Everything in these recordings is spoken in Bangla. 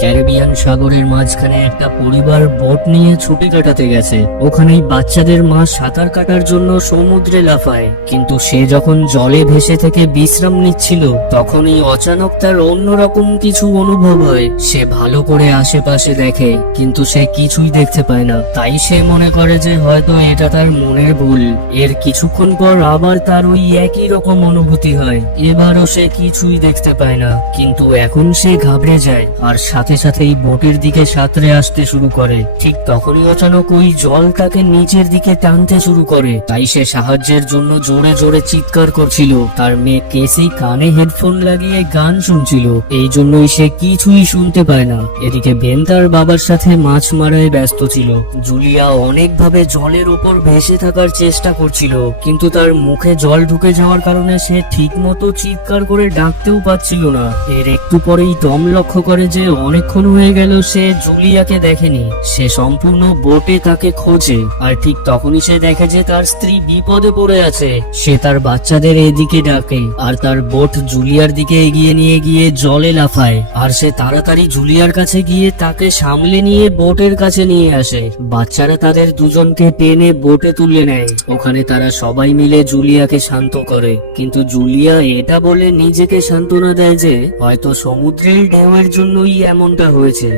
ক্যারিবিয়ান সাগরের মাঝখানে একটা পরিবার বোট নিয়ে ছুটি কাটাতে গেছে। ওখানেই বাচ্চাদের মা সাঁতার কাটার জন্য সমুদ্রে লাফায়, কিন্তু সে যখন জলে ভেসে থেকে বিশ্রাম নিচ্ছিল তখনই অচানক তার অন্যরকম কিছু অনুভব হয়। সে ভালো করে আশেপাশে দেখে, কিন্তু সে কিছুই দেখতে পায় না। তাই সে মনে করে যে হয়তো এটা তার মনের ভুল। এর কিছুক্ষণ পর আবার তার ওই একই রকম অনুভূতি হয়। এবারও সে কিছুই দেখতে পায় না, কিন্তু এখন সে ঘাবড়ে যায় আর সাথে সাথেই বোটের দিকে সাঁতরে আসতে শুরু করে। ঠিক তখনই অচানক ওই জল তাকে নিচের দিকে টানতে শুরু করে। তাই সে সাহায্যের জন্য জোরে জোরে চিৎকার করছিল। তার মেয়ে কেসি কানে হেডফোন লাগিয়ে গান শুনছিল, এই জন্যই সে কিছুই শুনতে পায় না। এদিকে বেন তার বাবার সাথে মাছ মারায় ব্যস্ত ছিল। জুলিয়া অনেকভাবে জলের উপর ভেসে থাকার চেষ্টা করছিল, কিন্তু তার মুখে জল ঢুকে যাওয়ার কারণে সে ঠিক মতো চিৎকার করে ডাকতেও পাচ্ছিল না। এর একটু পরেই টম লক্ষ্য করে যে অনেকক্ষণ হয়ে গেল সে জুলিয়াকে দেখেনি। সে সম্পূর্ণ বোটে তাকে খোঁজে, আর ঠিক তখনই সে দেখে যে তার স্ত্রী বিপদে পড়ে আছে। সে তার বাচ্চাদের এদিকে ডাকে, আর তার বোট জুলিয়ার দিকে এগিয়ে নিয়ে গিয়ে জলে লাফায়। আর সে তাড়াতাড়ি জুলিয়ার কাছে গিয়ে তাকে সামলে নিয়ে বোটের কাছে নিয়ে আসে। বাচ্চারা তাদের দুজনকে টেনে বোটে তুলে নেয়। ওখানে তারা সবাই মিলে জুলিয়াকে শান্ত করে, কিন্তু জুলিয়া এটা বলে নিজেকে সান্ত্বনা দেয় যে হয়তো সমুদ্রের ঢেউয়ের জন্যই এমনটা হয়েছে।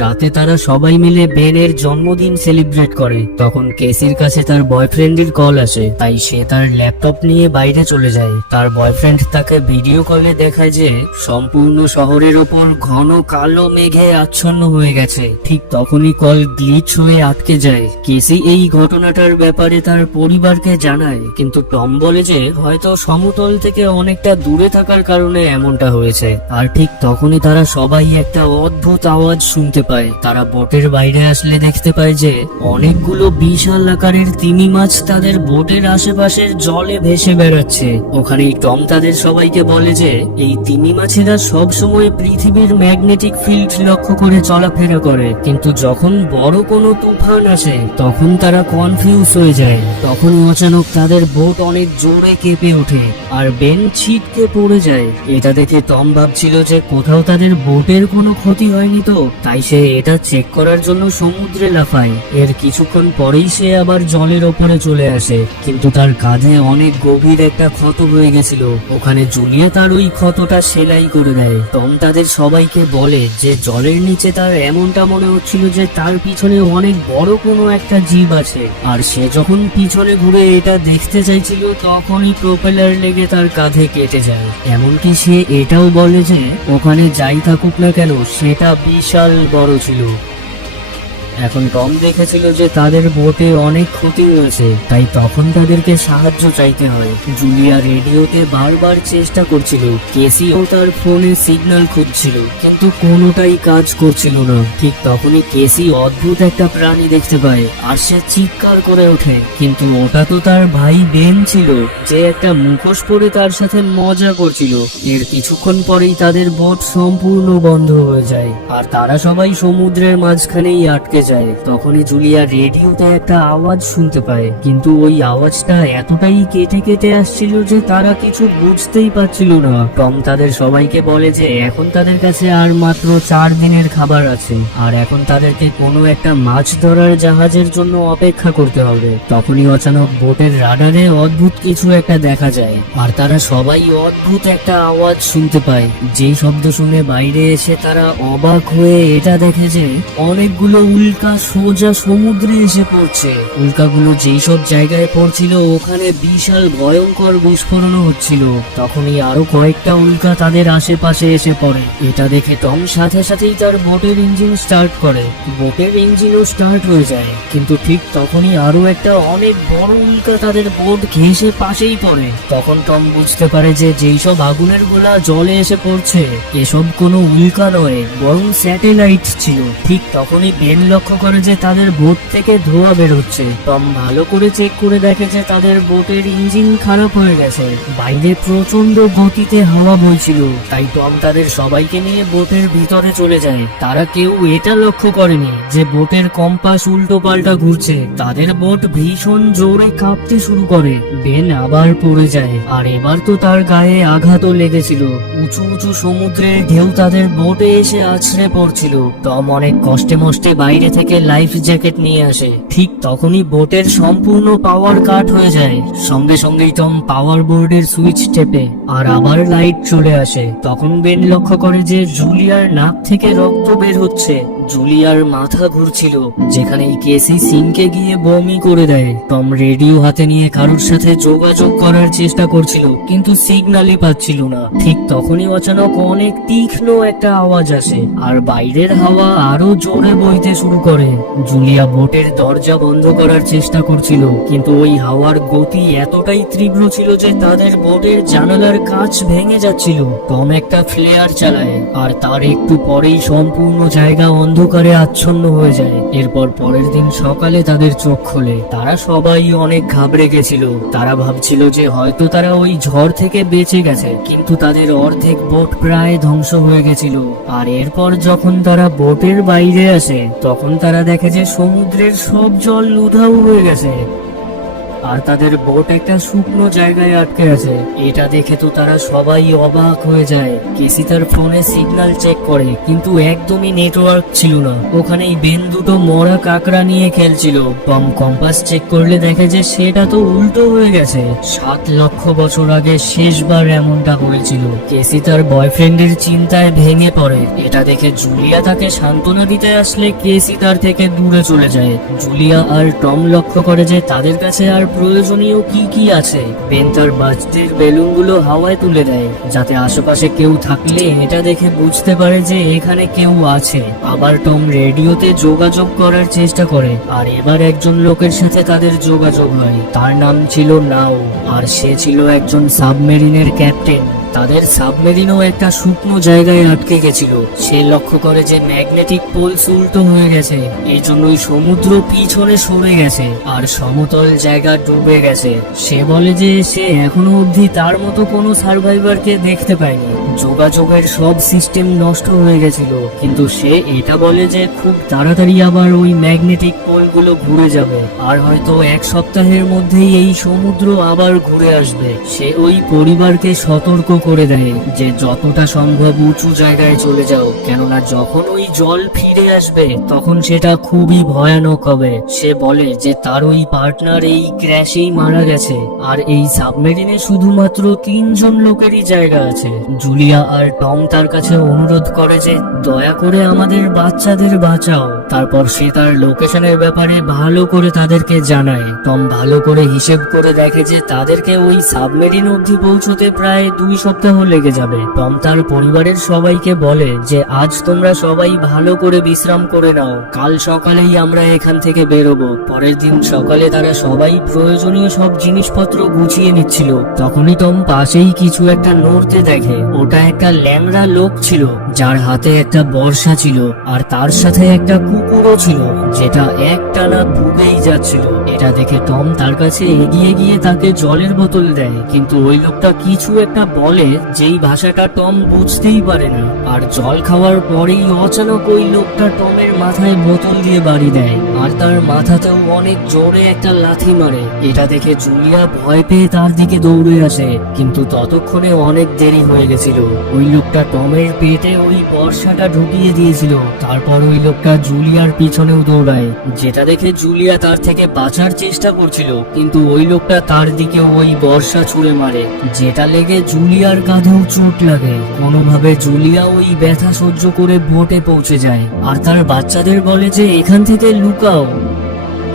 রাতে তারা সবাই মিলে বেনের জন্মদিন সেলিব্রেট করে। তখন কেসির কাছে তার বয়ফ্রেন্ডের কল আসে, তাই সে তার ল্যাপটপ নিয়ে বাইরে চলে যায়। তার বয়ফ্রেন্ড তাকে ভিডিও কলে দেখায় যে সম্পূর্ণ শহরের ওপর ঘন কালো মেঘে আচ্ছন্ন হয়ে গেছে। ঠিক তখনই কল গ্লিচ হয়ে আটকে যায়। কেসি এই ঘটনাটার ব্যাপারে তার পরিবারকে জানায়, কিন্তু টম বলে যে হয়তো সমতল থেকে অনেকটা দূরে থাকার কারণে এমনটা হয়েছে। আর ঠিক তখনই তারা সবাই একটা অদ্ভুত আওয়াজ শুনতে পায়। তারা বোটের বাইরে আসলে দেখতে পায় যে অনেকগুলো বিশাল আকারের তিমি মাছ তাদের বোটের আশেপাশের জলে ভেসে বেড়াচ্ছে। ওখানেই টম তাদের সবাইকে বলে যে এই তিমি মাছেরা সব সময় পৃথিবীর ম্যাগনেটিক ফিল্ড লক্ষ্য করে চলাফেরা করে, কিন্তু যখন বড় কোনো তুফান আসে তখন তারা কনফিউজ হয়ে যায়। তখন অচানক তাদের বোট অনেক জোরে কেঁপে ওঠে আর বেন ছিটকে পড়ে যায়। এটা দেখে টম ভাবছিল যে কোথাও তাদের বোটের কোনো ক্ষতি হয়নি তো, তাই সে এটা চেক করার জন্য সমুদ্রে লাফায়। এর কিছুক্ষণ পরেই সে আবার জলের ওপরে চলে আসে, কিন্তু তার কাঁধে অনেক গভীর একটা ক্ষত হয়ে গেছিল। ওখানে জুলিয়া তার ওই ক্ষতটা সেলাই করে দেয়। টম তাদের সবাইকে বলে যে জলের নিচে তার এমনটা মনে হচ্ছিল যে তার পিছনে অনেক বড় কোনো একটা জীব আছে। আর সে যখন পিছনে ঘুরে এটা দেখতে চাইছিল তখনই প্রোপেলার লেগে তার কাঁধে কেটে যায়। এমনকি সে এটাও বলে যে ওখানে যাই থাকুক না কেন সেটা বিশাল বড় ছিল। এখন টম দেখেছিল যে তাদের বোটে অনেক ক্ষতি হয়েছে, তাই তখন তাদেরকে সাহায্য চাইতে হয়। জুলিয়া রেডিওতে বারবার চেষ্টা করছিল, কেসিও তার ফোনে সিগন্যাল খুঁজছিল, কিন্তু কোনোটাই কাজ করছিল না। ঠিক তখনই কেসি অদ্ভুত একটা প্রাণী দেখতে পায় আর সে চিৎকার করে ওঠে, কিন্তু ওটা তো তার ভাই বেন ছিল, যে একটা মুখোশ পরে তার সাথে মজা করছিল। এর কিছুক্ষণ পরেই তাদের বোট সম্পূর্ণ বন্ধ হয়ে যায় আর তারা সবাই সমুদ্রের মাঝখানেই আটকে যায়। তখনই জুলিয়া রেডিওতে একটা আওয়াজ শুনতে পায়, কিন্তু ওই আওয়াজটা এতটাই কেটে কেটে আসছিল যে তারা কিছু বুঝতেই পারছিল না। টম তাদের সবাইকে বলে যে এখন তাদের কাছে আর মাত্র 4 দিনের খাবার আছে, আর এখন তাদেরকে কোনো একটা মাছ ধরার জাহাজের জন্য অপেক্ষা করতে হবে। তখনই অচানক বোটের রাডারে অদ্ভুত কিছু একটা দেখা যায়, আর তারা সবাই অদ্ভুত একটা আওয়াজ শুনতে পায়। যেই শব্দ শুনে বাইরে এসে তারা অবাক হয়ে এটা দেখে যে অনেকগুলো উল্কা সোজা সমুদ্রে এসে পড়ছে। উল্কাগুলো যেই সব জায়গায় পড়ছিল ওখানে বিশাল ভয়ঙ্কর বিস্ফোরণ হচ্ছিল। তখনই আরো কয়েকটা উল্কা তাদের আশেপাশে এসে পড়ে। এটা দেখে টম সাথে সাথেই তার বোটের ইঞ্জিন স্টার্ট করে। বোটের ইঞ্জিনও স্টার্ট হয়ে যায়, কিন্তু ঠিক তখনই আরো একটা অনেক বড় উল্কা তাদের বোট ঘেঁষে পাশেই পড়ে। তখন টম বুঝতে পারে যে যেই সব আগুনের গোলা জলে এসে পড়ছে এসব কোনো উল্কা নয়, বরং স্যাটেলাইট ছিল। ঠিক তখনই বেন লক্ষ্য করে যে তাদের বোট থেকে ধোঁয়া বেরোচ্ছে। টম ভালো করে চেক করে দেখে যে তাদের বোটের ইঞ্জিন খারাপ হয়ে গেছে। বাইরে প্রচন্ড গতিতে হাওয়া বইছিল, তাই টম তাদের সবাইকে নিয়ে বোটের ভিতরে চলে যায়। তারা কেউ এটা লক্ষ্য করেনি যে বোটের কম্পাস উল্টো পাল্টা ঘুরছে। তাদের বোট ভীষণ জোরে কাঁপতে শুরু করে। বেন আবার পড়ে যায়, আর এবার তো তার গায়ে আঘাতও লেগেছিল। উঁচু উঁচু সমুদ্রের ঢেউ তাদের বোটে এসে আছড়ে পড়ছিল। টম অনেক কষ্টে মষ্টে বাইরে থেকে লাইফ জ্যাকেট নিয়ে আসে। ঠিক তখনই বোটের সম্পূর্ণ পাওয়ার কাট হয়ে যায়। সঙ্গে সঙ্গেই টম পাওয়ার বোর্ডের সুইচ টেপে, আর আবার লাইট চলে আসে। তখন বেন লক্ষ্য করে যে জুলিয়ার নাক থেকে রক্ত বের হচ্ছে। জুলিয়ার মাথা ঘুরছিল, যেখানেই কেসি সিনকে গিয়ে বমি করে দেয়। টম রেডিও হাতে নিয়ে কারোর সাথে যোগাযোগ করার চেষ্টা করছিল, কিন্তু সিগন্যালই পাচ্ছিল না। ঠিক তখনই অচানক অনেক তীক্ষ্ণ একটা আওয়াজ আসে, আর বাইরের হাওয়া আরো জোরে বইতে শুরু করে। জুলিয়া বোটের দরজা বন্ধ করার চেষ্টা করছিল, কিন্তু ওই হাওয়ার গতি এতটাই তীব্র ছিল যে তাদের বোটের জানালার কাঁচ ভেঙে যাচ্ছিল। টম একটা ফ্লেয়ার চালায়, আর তার একটু পরেই সম্পূর্ণ জায়গা অন্ধকারে আচ্ছন্ন হয়ে যায়। এরপর পরের দিন সকালে তাদের চোখ খোলে। তারা সবাই অনেক ঘাবড়ে গেছিল। তারা ভাবছিল যে হয়তো তারা ওই ঝড় থেকে বেঁচে গেছে, কিন্তু তাদের অর্ধেক বোট প্রায় ধ্বংস হয়ে গেছিল। আর এরপর যখন তারা বোটের বাইরে আসে, তখন তারা দেখে যে সমুদ্রের সব জল উধাও হয়ে গেছে, আর তাদের বোট একটা শুকনো জায়গায় আটকে আছে। এটা দেখে তো তারা সবাই অবাক হয়ে যায়। কেসি তার ফোনে সিগন্যাল চেক করে, কিন্তু একদমই নেটওয়ার্ক ছিল না। ওখানেই বেন দুটো মরা কাকড়া নিয়ে খেলছিল। টম কম্পাস চেক করলে দেখে যে সেটা তো উল্টো হয়ে গেছে। 7 লক্ষ বছর আগে শেষবার এমনটা হয়েছিল। কেসি তার বয়ফ্রেন্ডের চিন্তায় ভেঙে পড়ে। এটা দেখে জুলিয়া তাকে সান্ত্বনা দিতে আসলে কেসি তার থেকে দূরে চলে যায়। জুলিয়া আর টম লক্ষ্য করে যে তাদের কাছে আর প্রয়োজনীয় কি কি আছে। বেন তার বাজদের বেলুনগুলো হাওয়ায় তুলে দেয়, যাতে আশেপাশে কেউ থাকলে এটা দেখে বুঝতে পারে যে এখানে কেউ আছে। আবার টম রেডিওতে যোগাযোগ করার চেষ্টা করে, আর এবার একজন লোকের সাথে তাদের যোগাযোগ হয়। তার নাম ছিল নাও, আর সে ছিল একজন সাবমেরিনের ক্যাপ্টেন। তাদের সাবমেরিনও একটা শুকনো জায়গায় আটকে গেছিল। সে লক্ষ্য করে যে ম্যাগনেটিক পোলস উল্টো হয়ে গেছে, এর জন্যই সমুদ্র পিছনে সরে গেছে, আর সমতল জায়গা ডুবে গেছে। সে বলে যে সে এখনো অবধি তার মতো কোনো সার্ভাইভারকে দেখতে পায়নি। যোগাযোগের সব সিস্টেম নষ্ট হয়ে গেছিল, কিন্তু সে এটা বলে যে খুব তাড়াতাড়ি আবার ওই ম্যাগনেটিক পোলগুলো ঘুরে যাবে, আর হয়তো 1 সপ্তাহের মধ্যেই এই সমুদ্র আবার ঘুরে আসবে। সে ওই পরিবারকে সতর্ক করে দেয় যে যতটা সম্ভব উঁচু জায়গায় চলে যাও, কেননা যখন ওই জল ফিরে আসবে তখন সেটা খুবই ভয়ানক হবে। সে বলে যে তার ওই পার্টনার এই ক্র্যাশেই মারা গেছে, আর এই সাবমেরিনে শুধুমাত্র 3 জন লোকেরই জায়গা আছে। জুলিয়া আর টম তার কাছে অনুরোধ করে যে দয়া করে আমাদের বাচ্চাদের বাঁচাও। তারপর সে তার লোকেশনের ব্যাপারে ভালো করে তাদেরকে জানায়। টম ভালো করে হিসেব করে দেখে যে তাদেরকে ওই সাবমেরিন অবধি পৌঁছতে প্রায় 2 সপ্তাহ লেগে যাবে। টম তার পরিবারের সবাইকে বলে যে আজ তোমরা সবাই ভালো করে বিশ্রাম করে নাও, কাল সকালেই আমরা এখান থেকে বেরোবো। পরের দিন সকালে তারা সবাই প্রয়োজনীয় সব জিনিসপত্র গুছিয়ে নিচ্ছিল। তখনই টম পাশেই কিছু একটা নড়তে দেখে। ওটা একটা ল্যাংড়া লোক ছিল, যার হাতে একটা বর্শা ছিল, আর তার সাথে একটা কুকুরও ছিল, যেটা একটানা ডুবেই যাচ্ছিল। এটা দেখে টম তার কাছে এগিয়ে গিয়ে তাকে জলের বোতল দেয়, কিন্তু ওই লোকটা কিছু একটা বলে যেই ভাষাটা টম বুঝতেই পারে না। আর জল খাওয়ার পরেই অচানক ওই লোকটা টমের মাথায় বোতল দিয়ে বাড়ি দেয়, আর তার মাথাতেও অনেক জোরে একটা লাথি মারে। এটা দেখে জুলিয়া ভয় পেয়ে তার দিকে দৌড়ে আসে, কিন্তু ততক্ষণে অনেক দেরি হয়ে গেছিল। ওই লোকটা টমের পেটে ওই বর্শাটা ঢুকিয়ে দিয়েছিল। তারপর ওই লোকটা জুলিয়ার পিছনেও দৌড়ায়, যেটা দেখে জুলিয়া তার থেকে বাঁচার চেষ্টা করছিল, কিন্তু ওই লোকটা তার দিকে ওই বর্শা ছুঁড়ে মারে, যেটা লেগে জুলিয়ার কাঁধেও চোট লাগে। কোনোভাবে জুলিয়া ওই ব্যথা সহ্য করে বোটে পৌঁছে যায়, আর তার বাচ্চাদের বলে যে এখান থেকে লুকাও।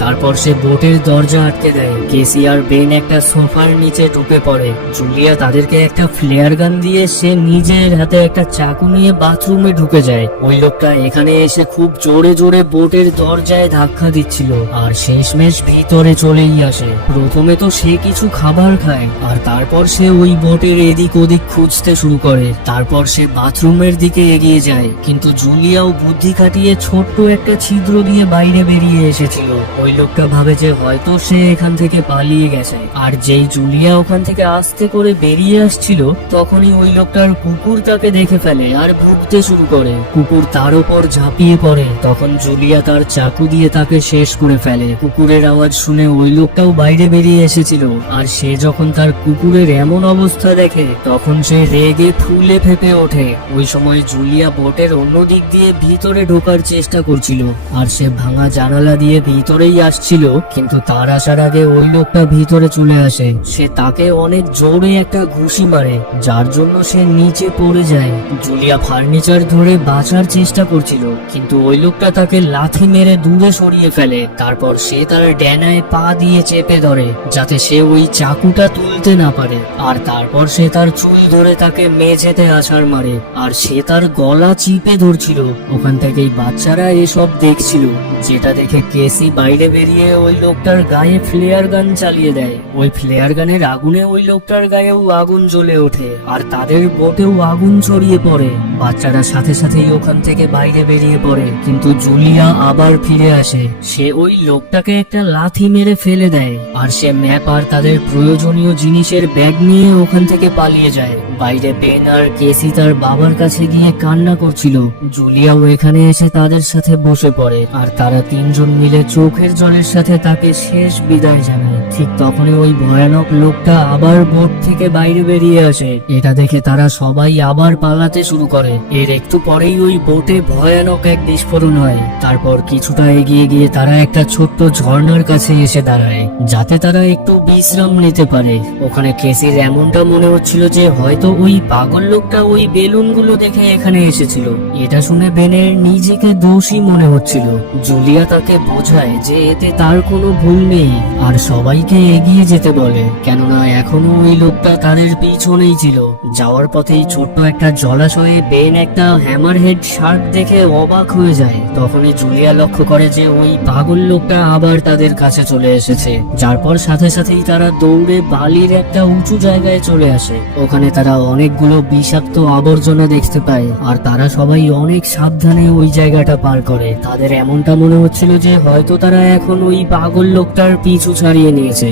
তারপর সে বোটের দরজা আটকে দেয়। কেসি আর বেন একটা সোফার নিচে ঢুকে পড়ে। জুলিয়া তাদেরকে একটা ফ্লেয়ার গান দিয়ে সে নিজের হাতে একটা চাকু নিয়ে বাথরুমে ঢুকে যায়। ওই লোকটা এখানে এসে খুব জোরে জোরে বোটের দরজায় ধাক্কা দিচ্ছিল আর শেষমেশ ভিতরে চলেই আসে। প্রথমে তো সে কিছু খাবার খায় আর তারপর সে ওই বোটের এদিক ওদিক খুঁজতে শুরু করে। তারপর সে বাথরুমের দিকে এগিয়ে যায়, কিন্তু জুলিয়াও বুদ্ধি খাটিয়ে ছোট্ট একটা ছিদ্র দিয়ে বাইরে বেরিয়ে এসেছিল। ওই লোকটা ভাবে যে হয়তো সে এখান থেকে পালিয়ে গেছে। আর যেই জুলিয়া ওখান থেকে আস্তে করে বেরিয়ে আসছিল তখনই ওই লোকটার কুকুর তাকে দেখে ফেলে আর ভুগতে শুরু করে। কুকুর তার উপর ঝাঁপিয়ে পড়ে, তখন জুলিয়া তার চাকু দিয়ে তাকে শেষ করে ফেলে। কুকুরের আওয়াজ শুনে ওই লোকটাও বাইরে বেরিয়ে এসেছিল, আর সে যখন তার কুকুরের এমন অবস্থা দেখে তখন সে রেগে ফুলে ফেপে ওঠে। ওই সময় জুলিয়া বোটের অন্য দিক দিয়ে ভিতরে ঢোকার চেষ্টা করছিল আর সে ভাঙা জানালা দিয়ে ভিতরেই আসছিল, কিন্তু তার আসার আগে ওই লোকটা ভিতরে চলে আসে। সে তাকে অনেক জোরে একটা ঘুষি মারে, যার জন্য সে নিচে পড়ে যায়। জুলিয়া ফার্নিচার ধরে বাঁচার চেষ্টা করছিল, কিন্তু ওই লোকটা তাকে লাথি মেরে দূরে সরিয়ে ফেলে। তারপর সে তার ড্যানায় পা দিয়ে চেপে ধরে যাতে সে ওই চাকুটা তুলতে না পারে, আর তারপর সে তার চুল ধরে তাকে মেঝেতে আছাড় মারে আর সে তার গলা চিপে ধরছিল। ওখান থেকেই বাচ্চারা এসব দেখছিল, যেটা দেখে কেসি বাইরে বেরিয়ে ওই লোকটার গায়ে ফ্লেয়ার গান চালিয়ে দেয়। ওই ফ্লেয়ার গানের আগুনে ওই লোকটার গায়েও আগুন জ্বলে ওঠে আর তাদের বোটেও আগুন ছড়িয়ে পড়ে। বাচ্চারা সাথে সাথেই ওখান থেকে বাইরে বেরিয়ে পড়ে, কিন্তু জুলিয়া আবার ফিরে আসে। সে ওই লোকটাকে একটা লাথি মেরে ফেলে দেয় আর সে ম্যাপ আর তাদের প্রয়োজনীয় জিনিসের ব্যাগ নিয়ে ওখান থেকে পালিয়ে যায়। বাইরে বেন আর কেসি তার বাবার কাছে গিয়ে কান্না করছিল। জুলিয়াও এখানে এসে তাদের সাথে বসে পড়ে আর তারা তিনজন মিলে চোখের জলের সাথে তাকে শেষ বিদায় জানায়। ঠিক তখনই ওই ভয়ানক লোকটা আবার বোট থেকে বাইরে বেরিয়ে আসে। এটা দেখে তারা সবাই আবার পালাতে শুরু করে। এর একটু পরেই ওই বোটে ভয়ানক এক বিস্ফোরণ হয়। তারপর কিছুটা এগিয়ে গিয়ে তারা একটা ছোট্ট ঝর্ণার কাছে এসে দাঁড়ায়, যাতে তারা একটু বিশ্রাম নিতে পারে। ওখানে কেসির এমনটা মনে হচ্ছিল যে হয়তো ওই পাগল লোকটা ওই বেলুনগুলো দেখে এখানে এসেছিল। এটা শুনে বেনের নিজেকে দোষী মনে হচ্ছিল। জুলিয়া তাকে বোঝায় যে এতে তার কোনো ভুল নেই আর সবাইকে এগিয়ে যেতে বলে, কেননা এখনো ওই লোকটা তাদের পিছনেই ছিল। যাওয়ার পথেই ছোট্ট একটা জলাশয়ে বেন একটা হ্যামারহেড শার্ক দেখে অবাক হয়ে যায়। তখনই জুলিয়া লক্ষ্য করে যে ওই পাগল লোকটা আবার তাদের কাছে চলে এসেছে, যার পর সাথে সাথেই তারা দৌড়ে বালির একটা উঁচু জায়গায় চলে আসে। ওখানে তারা অনেকগুলো বিষাক্ত আবর্জনা দেখতে পায় আর তারা সবাই অনেক সাবধানে ওই জায়গাটা পার করে। তাদের এমনটা মনে হচ্ছিল যে হয়তো তারা এখন ওই পাগল লোকটার পিছু ছাড়িয়ে নিয়েছে।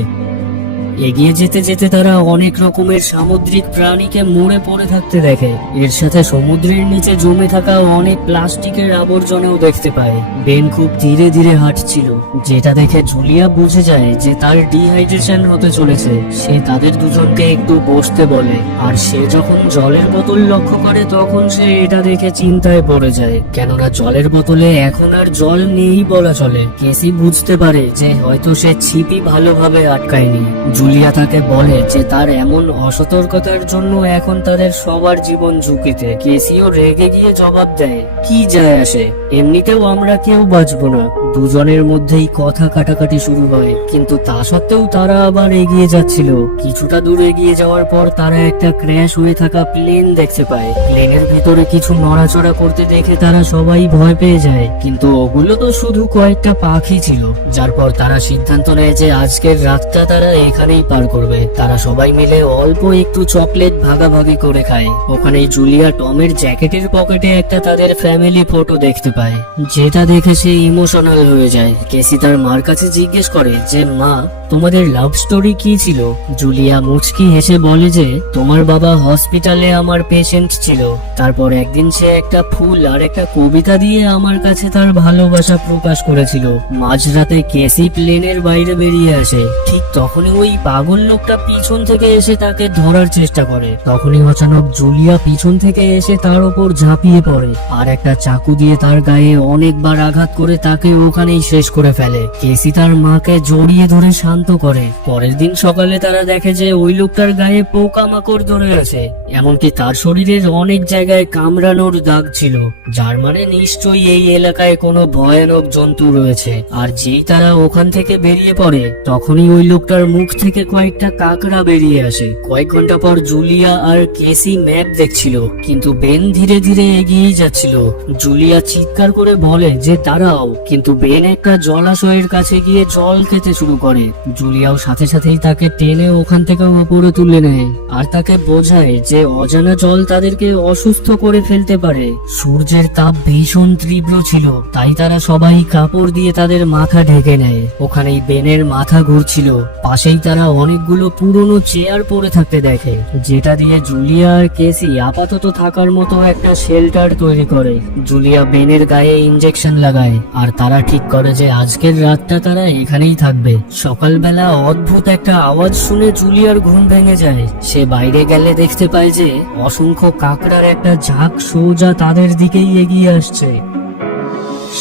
এগিয়ে যেতে যেতে তারা অনেক রকমের সামুদ্রিক প্রাণীকে মরে পড়ে থাকতে দেখে। এর সাথে সমুদ্রের নিচে জমে থাকা অনেক প্লাস্টিকের আবর্জনাও দেখতে পায়। বেন খুব ধীরে ধীরে হাঁটছিল, যেটা দেখে জুলিয়া বুঝে যায় যে তার ডিহাইড্রেশন হতে চলেছে। সে তাদের দুজনকে একটু বসতে বলে, আর সে যখন জলের বোতল লক্ষ্য করে তখন সে এটা দেখে চিন্তায় পড়ে যায়, কেননা জলের বোতলে এখন আর জল নেই বলা চলে। কেসি বুঝতে পারে যে হয়তো সে ছিপি ভালোভাবে আটকায়নি। জুলিয়া তাকে বলে যে তার এমন অসতর্কতার জন্য এখন তাদের সবার জীবন ঝুঁকিতে। কেসিও রেগে গিয়ে জবাব দেয়, কি যায় আসে, এমনিতেও আমরা কেউ বাঁচবো না। দুজনের মধ্যেই কথা কাটাকাটি শুরু হয়, কিন্তু তা সত্ত্বেও তারা আবার এগিয়ে যাচ্ছিল। কিছুটা দূর এগিয়ে যাওয়ার পর তারা একটা ক্র্যাশ হয়ে থাকা প্লেন দেখতে পায়। প্লেনের ভিতরে কিছু নড়াচড়া করতে দেখে তারা সবাই ভয় পেয়ে যায়, কিন্তু ওগুলো তো শুধু কয়েকটা পাখি ছিল। যার পর তারা সিদ্ধান্ত নেয় যে আজকের রাতটা তারা এখানেই পার করবে। তারা সবাই মিলে অল্প একটু চকলেট ভাগাভাগি করে খায়। ওখানে জুলিয়া টমের জ্যাকেটের পকেটে একটা তাদের ফ্যামিলি ফটো দেখতে পায়, যেটা দেখে সে ইমোশনাল হয়ে যায়। কেসি তার মার কাছে জিজ্ঞেস করে যে মা, তোমাদের লাভ স্টোরি কি ছিল? জুলিয়া মুচকি হেসে বলে যে তোমার বাবা হসপিটালে আমার পেশেন্ট ছিল। তারপর একদিন সে একটা ফুল আর একটা কবিতা দিয়ে আমার কাছে তার ভালোবাসা প্রকাশ করেছিল। মাঝরাতে কেসি প্লেনের বাইরে বেরিয়ে আসে। ঠিক তখনই ওই পাগল লোকটা পিছন থেকে এসে তাকে ধরার চেষ্টা করে। তখনই অচানক জুলিয়া পিছন থেকে এসে তার উপর ঝাঁপিয়ে পড়ে আর একটা চাকু দিয়ে তার গায়ে অনেকবার আঘাত করে তাকে ওখানেই শেষ করে ফেলে। কেসি তার মাকে জড়িয়ে ধরে শান্ত করে। পরের দিন সকালে তারা দেখে যে ওই লোকটার গায়ে পোকামাকড় ধরে আছে, এমনকি তার শরীরের অনেক জায়গায় কামড়ানোর দাগ ছিল, যার মানে নিশ্চয়ই এই এলাকায় কোনো ভয়ানক জন্তু রয়েছে। আর যেই তারা ওখান থেকে বেরিয়ে পড়ে তখনই ওই লোকটার মুখ থেকে কয়েকটা কাকড়া বেরিয়ে আসে। কয়েক ঘন্টা পর জুলিয়া আর কেসি ম্যাপ দেখছিল, কিন্তু বেন ধীরে ধীরে এগিয়েই যাচ্ছিল। জুলিয়া চিৎকার করে বলে যে দাঁড়াও, কিন্তু বেন একটা জলাশয়ের কাছে গিয়ে জল খেতে শুরু করে। জুলিয়াও সাথে সাথেই তাকে টেনে ওখান থেকে উপরে তুলে নেয় আর তাকে বোঝায় যে অজানা জল তাদেরকে অসুস্থ করে ফেলতে পারে। সূর্যের তাপ ভীষণ তীব্র ছিল, তাই তারা সবাই কাপড় দিয়ে তাদের মাথা ঢেকে নেয়। ওখানেই বেনের মাথা ঘুরছিল। পাশেই তারা অনেকগুলো পুরনো চেয়ার পড়ে থাকতে দেখে, যেটা দিয়ে জুলিয়া আর কেসি আপাতত থাকার মতো একটা শেল্টার তৈরি করে। জুলিয়া বেনের গায়ে ইনজেকশন লাগায় আর তারা ঠিক করে যে আজকের রাতটা তারা এখানেই থাকবে। সকালবেলা অদ্ভুত একটা আওয়াজ শুনে জুলিয়ার ঘুম ভেঙে যায়। সে বাইরে গেলে দেখতে পায় যে অসংখ্য কাকড়ার একটা ঝাঁক সোজা তাদের দিকেই এগিয়ে আসছে।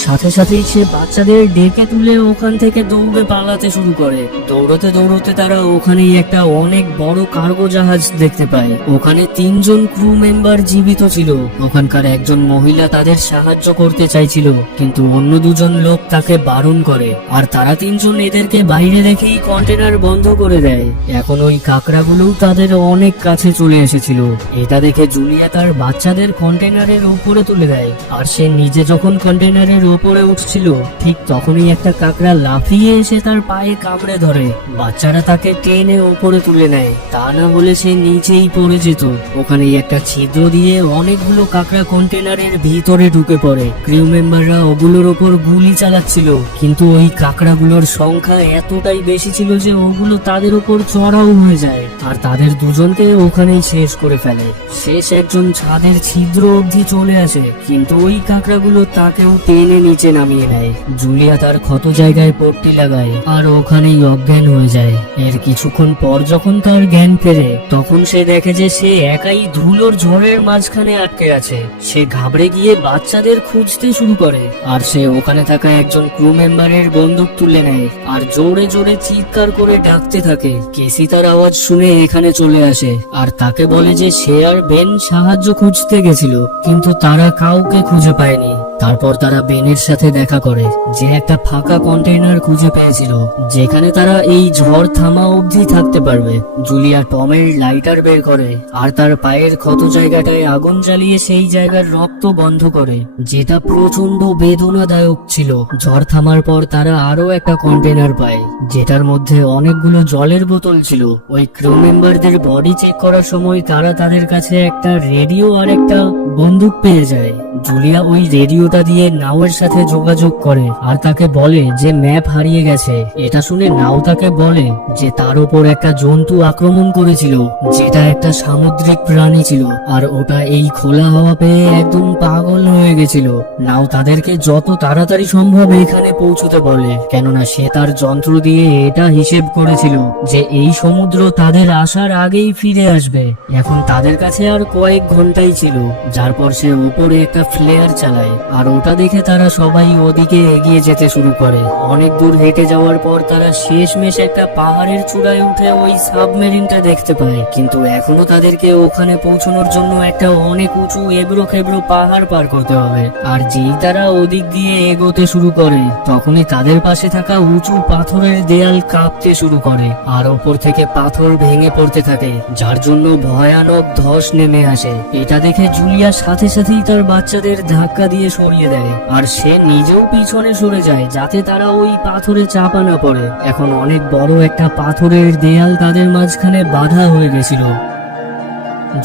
সাথে সাথেই সে বাচ্চাদের ডেকে তুলে ওখান থেকে দৌড়ে পালাতে শুরু করে। দৌড়তে দৌড়তে তারা ওখানেই একটা অনেক বড় কার্গো জাহাজ দেখতে পায়। ওখানে 3 জন ক্রু মেম্বার জীবিত ছিল। ওখানকার একজন মহিলা তাদের সাহায্য করতে চাইছিল, কিন্তু অন্য 2 জন লোক তাকে বারণ করে, আর তারা 3 জন এদেরকে বাইরে রেখেই কন্টেনার বন্ধ করে দেয়। এখন ওই কাকড়াগুলোও তাদের অনেক কাছে চলে এসেছিল। এটা দেখে জুলিয়া তার বাচ্চাদের কন্টেনারের উপরে তুলে দেয়, আর সে নিজে যখন কন্টেনারের উপরে উঠছিল ঠিক তখনই একটা কাকড়া লাফিয়ে এসে তার পায়ে কামড়ে ধরে। বাচ্চারা তাকে টেনে উপরে তুলে নেয়, তা না হলে সে নিচেই পড়ে যেত। ওখানেই একটা ছিদ্র দিয়ে অনেকগুলো কাকড়া কন্টেনারের ভিতরে ঢুকে পড়ে। ক্রিউ মেম্বাররা ওগুলোর ওপর গুলি চালাচ্ছিল, কিন্তু ওই কাকড়াগুলোর সংখ্যা এতটাই বেশি ছিল যে ওগুলো তাদের উপর চড়াও হয়ে যায় আর তাদের দুজনকে ওখানেই শেষ করে ফেলে। শেষ একজন ছাদের ছিদ্র অবধি চলে আসে, কিন্তু ওই কাকড়াগুলো তাকেও টেনে নিচে নামিয়ে নেয়। জুলিয়া তার ক্ষত জায়গায় পট্টি লাগায় আর ওখানেই অজ্ঞান হয়ে যায়। এর কিছুক্ষণ পর যখন তার জ্ঞান ফেরে তখন সে দেখে যে সে একাই ধুলোর ঝড়ের মাঝখানে আটকে আছে। সে ঘাবড়ে গিয়ে বাচ্চাদের খুঁজতে শুরু করে, আর সে ওখানে থাকা একজন ক্রু মেম্বারের বন্দুক তুলে নেয় আর জোরে জোরে চিৎকার করে ডাকতে থাকে। কেসি তার আওয়াজ শুনে এখানে চলে আসে আর তাকে বলে যে সে আর বেন সাহায্য খুঁজতে গেছিল, কিন্তু তারা কাউকে খুঁজে পায়নি। তারপর তারা বেনের সাথে দেখা করে, যে একটা ফাঁকা কন্টেইনার খুঁজে পেয়েছিল যেখানে তারা এই ঝড় থামা অবধি থাকতে পারবে। জুলিয়া টমের লাইটার বের করে আর তার পায়ের ক্ষত জায়গাটায় আগুন জ্বালিয়ে সেই জায়গার রক্ত বন্ধ করে, যেটা প্রচন্ড বেদনাদায়ক ছিল। ঝড় থামার পর তারা আরো একটা কন্টেইনার পায়, যেটার মধ্যে অনেকগুলো জলের বোতল ছিল। ওই ক্রু মেম্বারদের বডি চেক করার সময় তারা তাদের কাছে একটা রেডিও আর একটা বন্দুক পেয়ে যায়। জুলিয়া ওই রেডিওটা দিয়ে নাওয়ের সাথে যোগাযোগ করে আর তাকে বলে যে ম্যাপ হারিয়ে গেছে। এটা শুনে নাও তাকে বলে যে তার উপর একটা জন্তু আক্রমণ করেছিল, যেটা একটা সামুদ্রিক প্রাণী ছিল, আর ওটা এই খোলা হাওয়া পেয়ে একদম পাগল হয়ে গেছিল। নাও তাদেরকে যত তাড়াতাড়ি সম্ভব এখানে পৌঁছতে বলে, কেননা সে তার যন্ত্র দিয়ে এটা হিসেব করেছিল যে এই সমুদ্র তাদের আসার আগেই ফিরে আসবে। এখন তাদের কাছে আর কয়েক ঘন্টাই ছিল, যার পর সে উপরে একটা ফ্লেয়ার চালায় আর ওটা দেখে তারা সবাই ওদিকে এগিয়ে যেতে শুরু করে। অনেক দূর হেঁটে যাওয়ার পর তারা শেষমেশ একটা পাহাড়ের চূড়ায় উঠে ওই সাবমেরিনটা দেখতে পায়, কিন্তু এখনো তাদেরকে ওখানে পৌঁছানোর জন্য একটা অনেক উঁচু এবড়ো খেবড়ো পাহাড় পার করতে হবে। আর যেই তারা ওদিক দিয়ে এগোতে শুরু করে তখনই তাদের পাশে থাকা উঁচু পাথরের দেয়াল কাঁপতে শুরু করে আর ওপর থেকে পাথর ভেঙে পড়তে থাকে, যার জন্য ভয়ানক ধস নেমে আসে। এটা দেখে জুলিয়া সাথে সাথেই তার বাচ্চাদের ধাক্কা দিয়ে সরিয়ে দেয় আর সে নিজেও পিছনে সরে যায় যাতে তারা ওই পাথরে চাপা না পড়ে। এখন অনেক বড় একটা পাথরের দেয়াল তাদের মাঝখানে বাধা হয়ে গেছিল।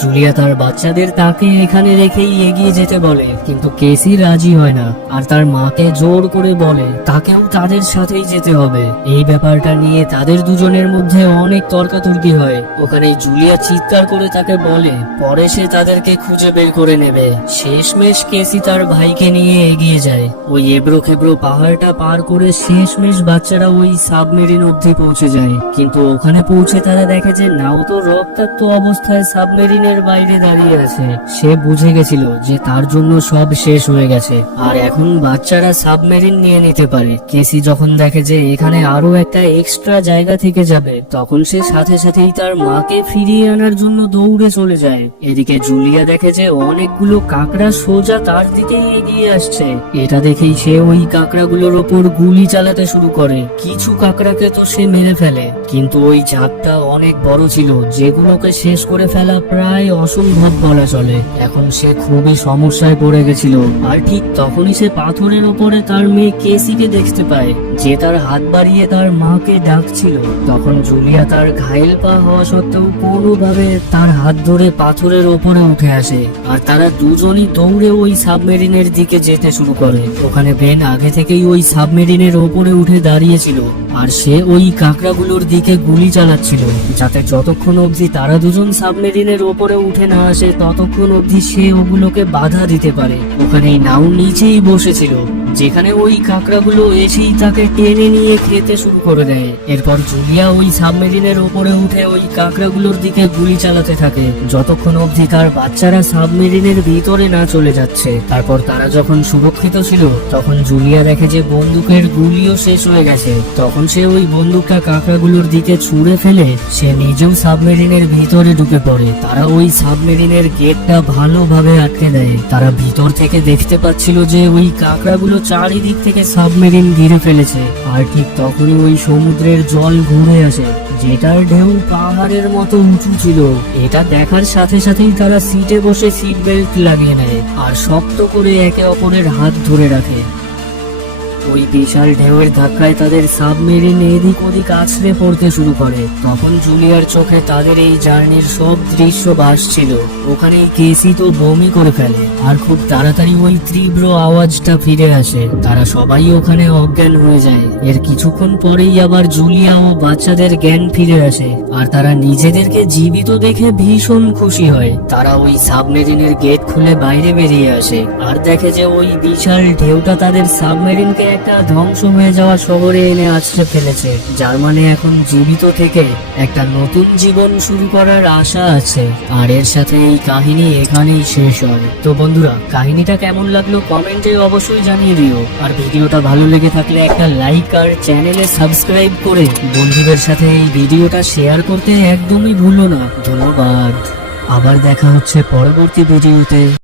জুলিয়া তার বাচ্চাদের তাকে এখানে রেখেই এগিয়ে যেতে বলে, কিন্তু কেসি রাজি হয় না আর তার মাকে জোর করে বলে তাকেও তাদের সাথেই যেতে হবে। এই ব্যাপারটা নিয়ে তাদের দুজনের মধ্যে অনেক তর্কাতর্কি হয়। ওখানে জুলিয়া চিৎকার করে তাকে বলে পরে সে তাদেরকে খুঁজে বের করে নেবে। শেষমেশ কেসি তার ভাইকে নিয়ে এগিয়ে যায়। ওই এবড়ো খেবড়ো পাহাড়টা পার করে শেষমেশ বাচ্চারা ওই সাবমেরিন অবধি পৌঁছে যায়, কিন্তু ওখানে পৌঁছে তারা দেখে যে নাও তো রক্তাক্ত অবস্থায় সাবমেরিন সাবমেরিনের বাইরে দাঁড়িয়ে আছে। সে বুঝে গেছিল যে তার জন্য সব শেষ হয়ে গেছে, আর এখন বাচ্চারা সাবমেরিন নিয়ে নিতে পারে। কেসি যখন দেখে যে এখানে আরো একটা এক্সট্রা জায়গা থেকে যাবে, তখন সে সাথে সাথেই তার মাকে ফিরিয়ে আনার জন্য দৌড়ে চলে যায়। এদিকে জুলিয়া দেখে যে অনেকগুলো কাকড়া সোজা তার দিকে এগিয়ে আসছে। এটা দেখেই সে ওই কাকড়াগুলোর ওপর গুলি চালাতে শুরু করে। কিছু কাকড়াকে তো সে মেরে ফেলে, কিন্তু ওই ঝাঁকটা অনেক বড় ছিল, যেগুলোকে শেষ করে ফেলা প্রায় অসম্ভব বলা চলে। এখন সে খুবই সমস্যায় পড়ে গেছিল। আর ঠিক তখনই সে পাথরের ওপরে তার মেয়ে কেসিকে দেখতে পায়, যে তার হাত বাড়িয়ে তার মাকে ডাকছিল। তখন জুলিয়া তার ঘায়েল পা হওয়া সত্ত্বেও কোনোভাবে তার হাত ধরে পাথরের ওপরে উঠে আসে, আর তারা দুজনই দৌড়ে ওই সাবমেরিনের দিকে যেতে শুরু করে। ওখানে বেন আগে থেকেই ওই সাবমেরিনের ওপরে উঠে দাঁড়িয়েছিল, আর সে ওই কাকড়াগুলোর দিকে গুলি চালাচ্ছিল, যাতে যতক্ষণ অবধি তারা দুজন সাবমেরিনের ওপরে উঠে না আসে ততক্ষণ অবধি সে ওগুলোকে বাধা দিতে পারে। ওখানেই নাও নিচেই বসেছিল, যেখানে ওই কাকড়াগুলো এসেই তাকে টেনে নিয়ে খেতে শুরু করে দেয়। এরপর জুলিয়া ওই সাবমেরিনের ওপরে উঠে ওই কাকড়াগুলোর দিকে গুলি চালাতে থাকে, যতক্ষণ অবধি তার বাচ্চারা সাবমেরিনের ভিতরে না চলে যাচ্ছে। তারপর তারা যখন সুরক্ষিত ছিল, তখন জুলিয়া দেখে যে বন্দুকের গুলিও শেষ হয়ে গেছে। তখন সে ওই বন্দুকটা কাকড়াগুলোর দিকে ছুঁড়ে ফেলে সে নিজেও সাবমেরিনের ভিতরে ঢুকে পড়ে। তারা ওই সাবমেরিনের গেটটা ভালোভাবে আটকে দেয়। তারা ভিতর থেকে দেখতে পাচ্ছিল যে ওই কাকড়াগুলো চারিদিক থেকে সাবমেরিন ঘিরে ফেলেছে। আর ঠিক তখনই ওই সমুদ্রের জল ঘুরে আসে, যেটার ঢেউ পাহাড়ের মতো উঁচু ছিল। এটা দেখার সাথে সাথেই তারা সিটে বসে সিট বেল্ট লাগিয়ে নেয় আর শক্ত করে একে অপরের হাত ধরে রাখে। ওই বিশাল ঢেউয়ের ধাক্কায় তাদের সাবমেরিন এদিক ওদিক আছড়ে পড়তে শুরু করে। তখন জুলিয়ার চোখে তাদের এই জার্নির সব দৃশ্য ভাসছিল। ওখানেই কেসি তো বমি করে ফেলে, আর খুব তাড়াতাড়ি ওই তীব্র আওয়াজটা ফিরে আসে। তারা সবাই ওখানে অজ্ঞান হয়ে যায়। এর কিছুক্ষণ পরেই আবার জুলিয়া ও বাচ্চাদের জ্ঞান ফিরে আসে, আর তারা নিজেদেরকে জীবিত দেখে ভীষণ খুশি হয়। তারা ওই সাবমেরিনের গেট খুলে বাইরে বেরিয়ে আসে, আর দেখে যে ওই বিশাল ঢেউটা তাদের সাবমেরিনকে একটা ধ্বংস হয়ে যাওয়া শহরে এনে আছড়ে ফেলেছে, যার মানে এখন জীবিত থেকে একটা নতুন জীবন শুরু করার আশা আছে। আর এর সাথে এই কাহিনী এখানেই শেষ হয়। তো বন্ধুরা, কাহিনীটা কেমন লাগলো কমেন্টে অবশ্যই জানিয়ে দিও। আর ভিডিওটা ভালো লেগে থাকলে একটা লাইক আর চ্যানেলে সাবস্ক্রাইব করে বন্ধুদের সাথে এই ভিডিওটা শেয়ার করতে একদমই ভুলো না। ধন্যবাদ। আবার দেখা হচ্ছে পরবর্তী ভিডিওতে।